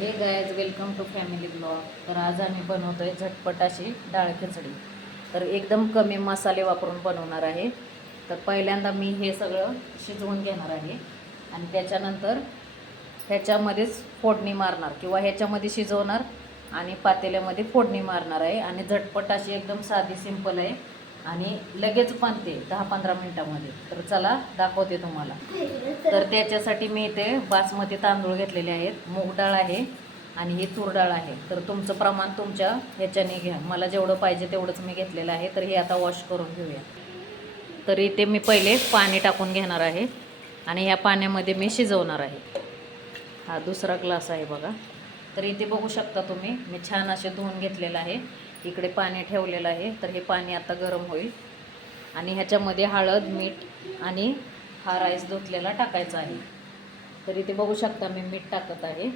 हे guys welcome to family blog. तर आज आम्ही बनवतोय झटपट अशी डाळ खिचडी. तर एकदम कमी मसाले वापरून बनवणार आहे. तर पहिल्यांदा मी हे सगळं शिजवून घेणार आहे आणि त्याच्यानंतर ह्याच्यामध्येच फोडणी मारणार किंवा ह्याच्यामध्ये शिजवणार आणि पातेल्यामध्ये फोडणी मारणार आहे. आणि झटपट अशी एकदम साधी सिंपल आहे आणि लगेच बनते 10-15 मिनटामध्ये. तर चला दाखवते तुम्हाला. तर त्याच्यासाठी मी इथे बासमती तांदूळ घेतलेले आहेत, मूग डाळ आहे आणि ही तूर डाळ आहे. तर तुमचं प्रमाण तुमच्या ह्याच्याने घ्या. मला जेवढं पाहिजे तेवढंच मी घेतलेलं आहे. तर हे आता वॉश करून घेऊया. तर इथे मी पहिले पाणी टाकून घेणार आहे आणि ह्या पाण्यामध्ये मी शिजवणार आहे. हा दुसरा ग्लास आहे बघा. तर इथे बघू शकता तुम्ही, मी छान असे धुवून घेतलेलं आहे. इकडे पाणी ठेवलेलं आहे. तर हे पाणी आता गरम होईल आणि ह्याच्यामध्ये हळद, मीठ आणि हा राईस धुतलेला टाकायचा आहे. तर इथे बघू शकता मी मीठ टाकत आहे.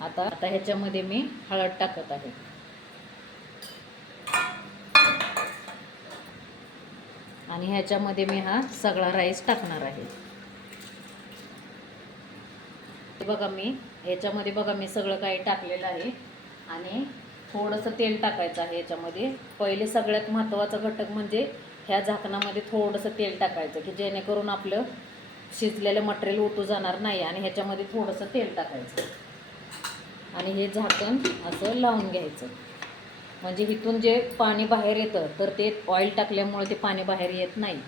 आता ह्याच्यामध्ये मी हळद टाकत आहे आणि ह्याच्यामध्ये मी हा सगळा राईस टाकणार आहे. बघा मी ह्याच्यामध्ये बघा मी सगळं काही टाकलेलं आहे आणि थोडंसं तेल टाकायचं आहे ह्याच्यामध्ये. पहिले सगळ्यात महत्त्वाचा घटक म्हणजे ह्या झाकणामध्ये थोडंसं तेल टाकायचं की जेणेकरून आपलं शिजलेलं मटेरियल ओतू जाणार नाही. आणि ह्याच्यामध्ये थोडंसं तेल टाकायचं आणि हे झाकण असं लावून घ्यायचं. म्हणजे इथून जे पाणी बाहेर येतं तर ते ऑइल टाकल्यामुळे ते पाणी बाहेर येत नाही.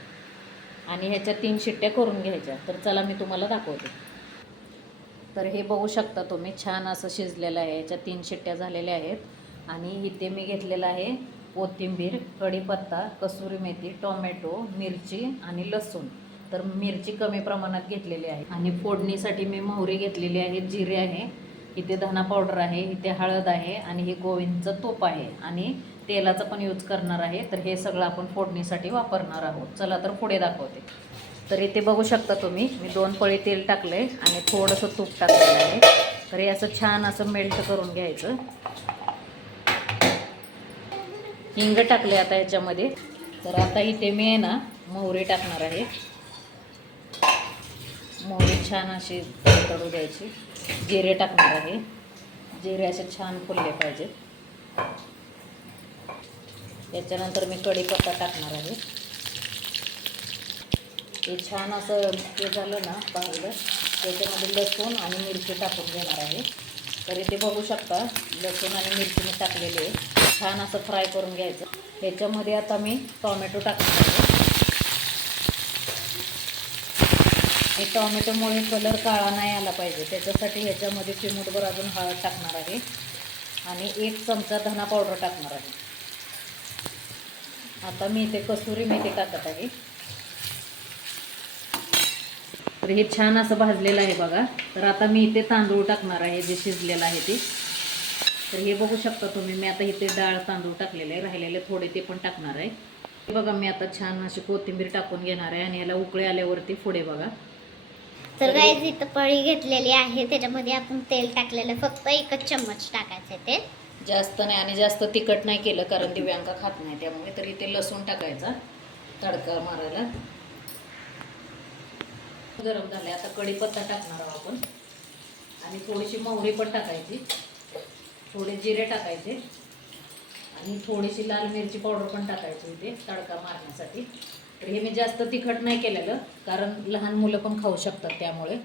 आणि ह्याच्या 3 शिट्ट्या करून घ्यायच्या. तर चला मी तुम्हाला दाखवते. तर हे बघू शकता तुम्ही, छान असं शिजलेलं आहे. ह्याच्या 3 शिट्ट्या झालेल्या आहेत आणि इथे मी घेतलेलं आहे कोथिंबीर, कढीपत्ता, कसुरी मेथी, टोमॅटो, मिरची आणि लसूण. तर मिरची कमी प्रमाणात घेतलेली आहे. आणि फोडणीसाठी मी मोहरी घेतलेली आहे, जिरे आहे, इथे धना पावडर आहे, इथे हळद आहे आणि हे गोविंदचं तूप आहे आणि तेलाचा पण यूज करणार आहे. तर हे सगळं आपण फोडणीसाठी वापरणार आहोत. चला तर पुढे दाखवते. तर इथे बघू शकता तुम्ही, मी 2 पळी तेल टाकलं आहे आणि थोडंसं तूप टाकलेलं आहे. तर हे असं छान असं मेल्ट करून घ्यायचं. हिंग टाकले आता ह्याच्यामध्ये. तर आता इथे मी आहे ना मोहरी टाकणार आहे. मोहरी छान अशी तडतडू द्यायची. जिरे टाकणार आहे. जिरे असे छान फुलले पाहिजेत. त्याच्यानंतर मी कढीपत्ता टाकणार आहे. हे छान असं ते झालं ना पाहिलं, त्याच्यामध्ये लसूण आणि मिरची टाकून घेणार आहे. तर इथे बघू शकता लसूण आणि मिरची मी टाकलेली आहे. छान असं फ्राय करून घ्यायचं. ह्याच्यामध्ये आता मी टोमॅटो टाकणार आहे. हे टोमॅटोमुळे कलर काळा नाही आला पाहिजे, त्याच्यासाठी ह्याच्यामध्ये चिमूटभर अजून हळद टाकणार आहे आणि 1 चमचा धना पावडर टाकणार आहे. आता मी इथे कसुरी मेथी टाकत आहे. तर हे छान असं भाजलेलं आहे बघा. तर आता मी इथे तांदूळ टाकणार आहे जे शिजलेलं आहे ते. तर हे बघू शकता तुम्ही, मी आता इथे डाळ तांदूळ टाकलेले आहे, राहिलेले थोडे ते पण टाकणार आहे. हे बघा मी आता छान अशी कोथिंबीर टाकून घेणार आहे आणि याला उकळी आल्यावरती पुढे बघा. तर गाईज इथं पळी घेतलेली आहे, त्याच्यामध्ये आपण तेल टाकलेलं, फक्त 1 चम्मच टाकायचं आहे. ते जास्त नाही आणि जास्त तिखट नाही केलं कारण दिव्यांका खात नाही त्यामुळे. तर इथे लसूण टाकायचा तडका मारायला. गरम झाले. आता कढीपत्ता टाकणार आहोत आपण आणि थोडीशी मोहरी पण टाकायची, थोडे जिरे टाकायचे आणि थोडीशी लाल मिरची पावडर पण टाकायची इथे तडका मारण्यासाठी. तर हे मी जास्त तिखट नाही केलेलं कारण लहान मुलं पण खाऊ शकतात त्यामुळे.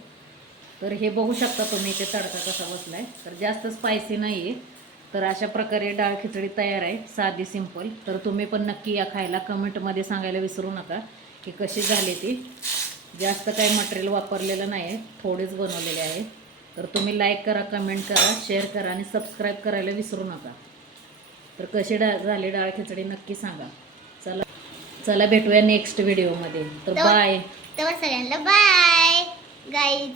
तर हे बघू शकता तुम्ही इथे तडका कसा बसला आहे. तर जास्त स्पायसी नाही आहे. तर अशा प्रकारे डाळ खिचडी तयार आहे, साधी सिंपल. तर तुम्ही पण नक्की या खायला. कमेंटमध्ये सांगायला विसरू नका की कशी झाली ती. जास्त काही मटेरियल वापरलेलं नाही आहे, थोडेच बनवलेले आहे. तर तुम्ही लाईक करा, कमेंट करा, शेअर करा आणि सबस्क्राईब करायला विसरू नका. तर कशी झाली डाळ खिचडी नक्की सांगा. चला भेटूया नेक्स्ट व्हिडिओमध्ये. तर बाय. तर सगळ्यांना बाय गाईज.